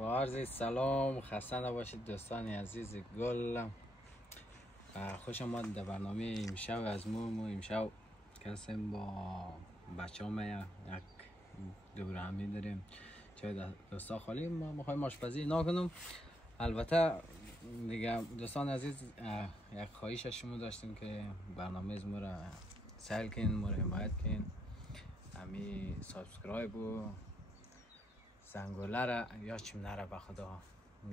با عرض سلام، خسته نباشید دوستان عزیز گلم. خوش آمد در برنامه امشب از مو. امشب کسیم با بچه هم یک دور همی داریم. چای دوستا خالی ما میخوایم آشپزی نکنم. البته دیگه دوستان عزیز یک خواهش از شما داشتیم که برنامه از ما را سهل کن، ما را حمایت کن. همی سابسکرایب و زنگوله را یا چیم نره به خدا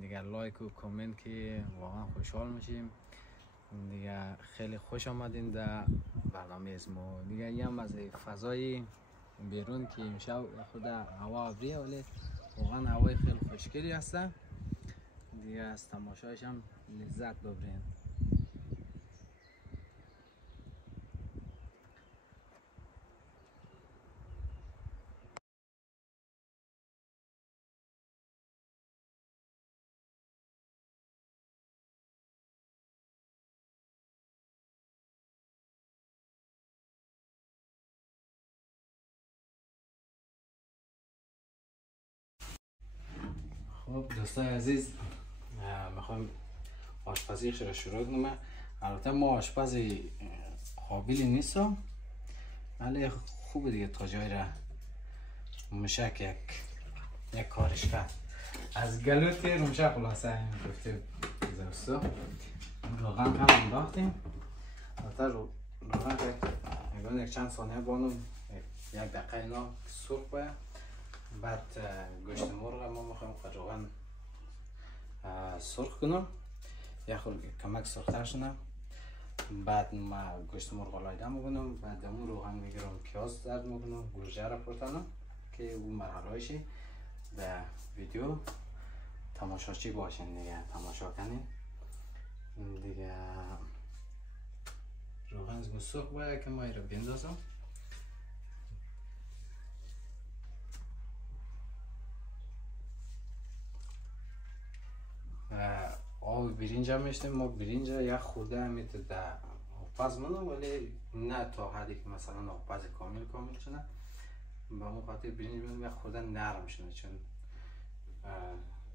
دیگه لایک و کامنت که واقعا خوشحال میشیم دیگه. خیلی خوش آمدین در برنامه از ما دیگه. یه هم از فضای بیرون که امشب خود هوا ابریه ولی واقعا هوای خیلی خوشگلی هسته دیگه. از تماشایش هم لذت ببرین. خب دوستان عزیز، میخوایم آشپزیش رو شروع کنم. البته ما آشپز قابلی نیستم ولی خوبه دیگه تا جای را مشک یک کارش کرد. از گلوت رومشک خلاصه گفته دوستا روغن کم انداختیم. البته روغن که یک چند ثانیه بانم یک دقیقه اینا سرخ باید. بعد گوشت مرغ ما میخوایم روغن سرخ کنم یا خود کمک سرختر شنم. بعد ما گوشت مرغ علایده میکنم. بعد اون روغن میگیرم پیاز زرد میکنم، گوجه را پرتانم که اون مرحله هایشی به ویدیو تماشاچی باشین دیگه، تماشا کنین دیگه. روغن سرخ باید که ما این رو بندازم. آب برنج هم میشتیم. ما برنج یک خورده هم میتونه در آبپز منم ولی نه تا حدی که مثلا آبپز کامل شده. به اون خاطر برنج منم یک خورده نرم شده چون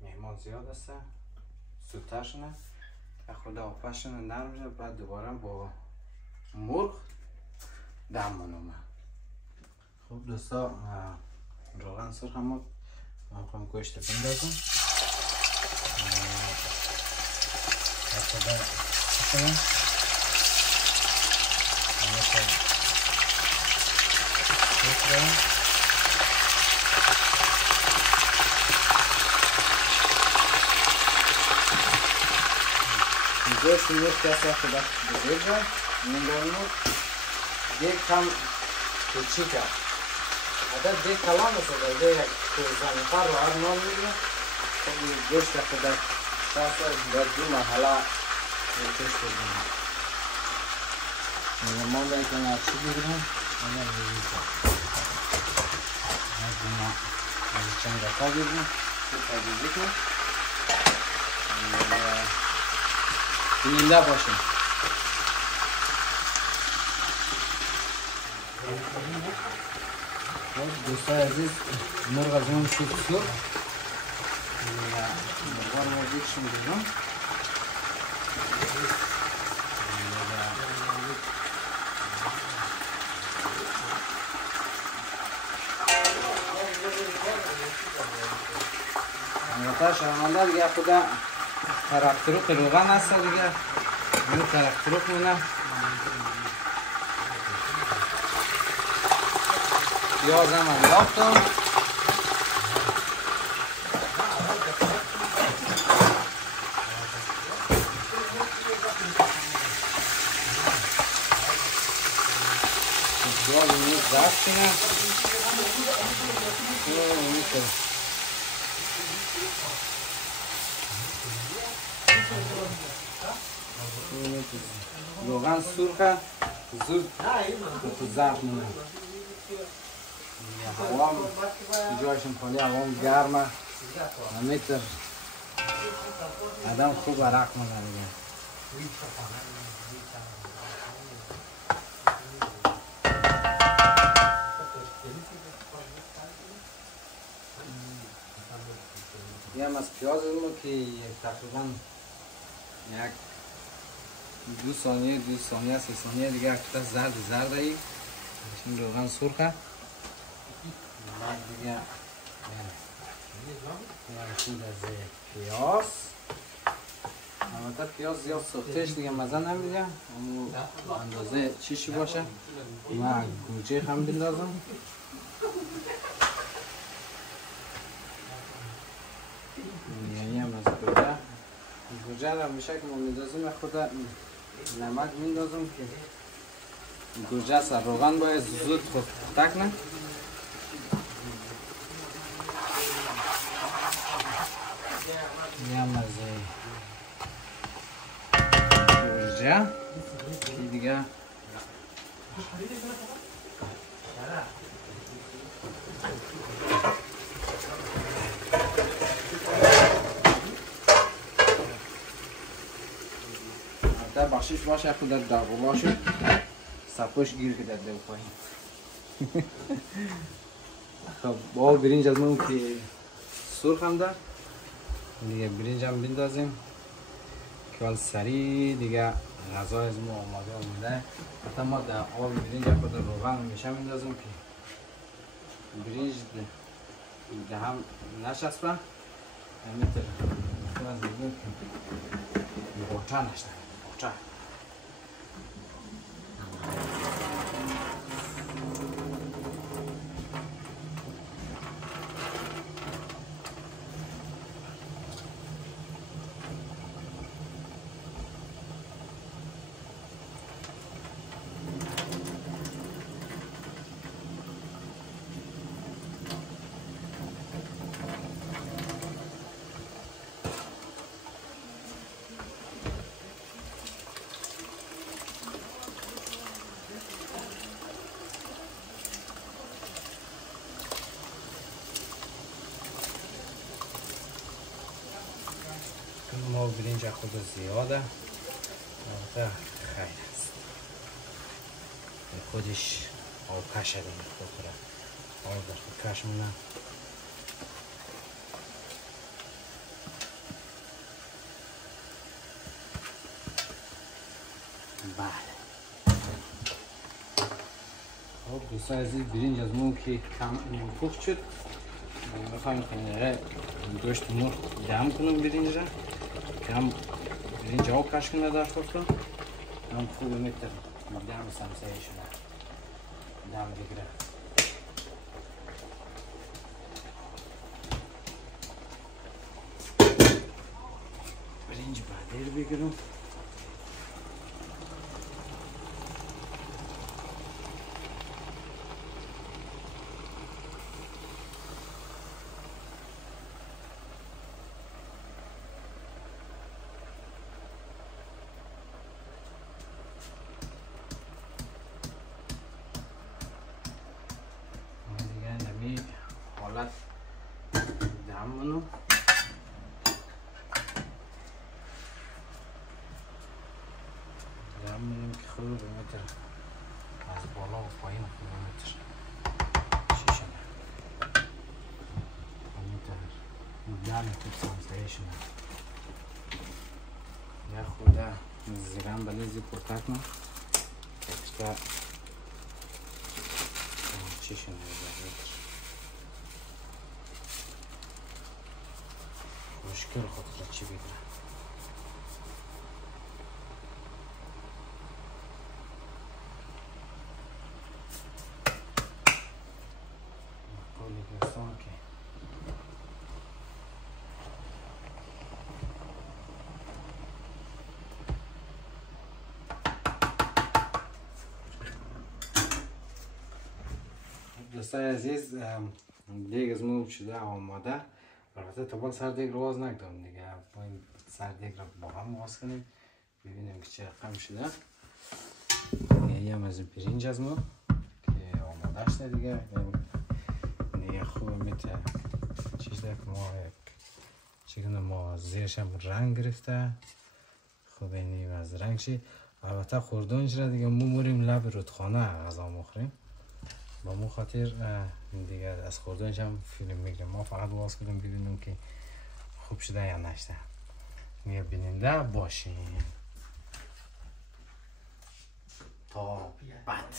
مهمان زیاد است زودتر شده. یک خورده آبپز شده نرم شده. بعد دوباره با مرغ دم منم. خب دوستا روغن سرخ هم من خواهم گوشت بندازم. خدا بکنم گوشت مرغ کسی خدا بزرگ جا میندازم. دیگه کم کوچیکه عدد دیگه کلام است دیگه یک کوزنفر رو هر نام میگه. خب گوشت خدا شاسته در دو مرحله کش بگیرم. ما میکنم چی بگیرم انا میگیرم چند دقیقه بگیرم تجربه کنم بیننده باشیم. دوستان عزیز مرغ از اون شد سرخ مرغ رو بکشم بیرون. البته شرمنده دیگه خدا ترک روغن هست دیگه. اینو ترک مونه. پیاز هم انداختم. پیاز اینو زرد کنه. روغن سرخه زود تو زرد مونه. هوا جایشون خالی، هوا گرمه همیتر آدم خوب عرق مونه دیگه. یه هم از پیاز ما که تقریبا یک 2 ثانیه 3 ثانیه دیگه اکتا زرد ای این روغن سرخه بعد دیگه خود از پیاز البته پیاز زیاد سرخش دیگه مزه نمیده اما اندازه چیشی باشه من گوجه هم بندازم یعنی هم از گوجه را میشه که ما میندازیم خود نمک میندازم که گوجه سر روغن باید زود خود تک نه هم از گوجه که دیگه در بخشش باشه خود در داغلا شد سپوش گیر که در دو پایین خب با برنج از من که سرخ هم در دیگه برنج هم بندازیم که حال سریع دیگه غذا از ما آماده حتی ما در آب برنج خود روغن میشه میندازیم که برنج ده هم نشسته همیتر خود از میگیم که بوچه نشته بوچه ما برنج خود زیاده البته خیلی است خودش آب کشه دیگه خود آب در خود کش مونه بله خب دوستان عزیز برنج از ما که کم پخت شد میخوایم که گوشت مرغ دم کنم برنج را که هم برنج آب کش کنه در خود هم خوب میتر دم سمسه شده دم بگیره برنج بعدیر بگیرم حالت دمونو که خود میتر از بالا و پایین میتر شیشه میتر دم توی سمسایه شده یا خود زیرم بلیزی پرتک ما اکسپر چیشه میتر مشکل خود را چی بگیرم کلی گستان که دوستای عزیز دیگ از ما شده آماده البته تا سر دیگ رو واز نکدم دیگه با این سر دیگ رو با هم واز کنیم ببینیم که چه رقم شده یه هم از برنج از ما که آماده شده دیگه خوب میته چیز که ما چیکن ما زیرش هم رنگ گرفته خوب اینی از رنگ شی البته خوردنش را دیگه ما بریم لب رودخانه غذا مخوریم با مو خاطر دیگه از خوردنش هم فیلم میگیرم ما فقط واس کردم ببینم که خوب شده یا نشده میگه بیننده باشین تا بعد.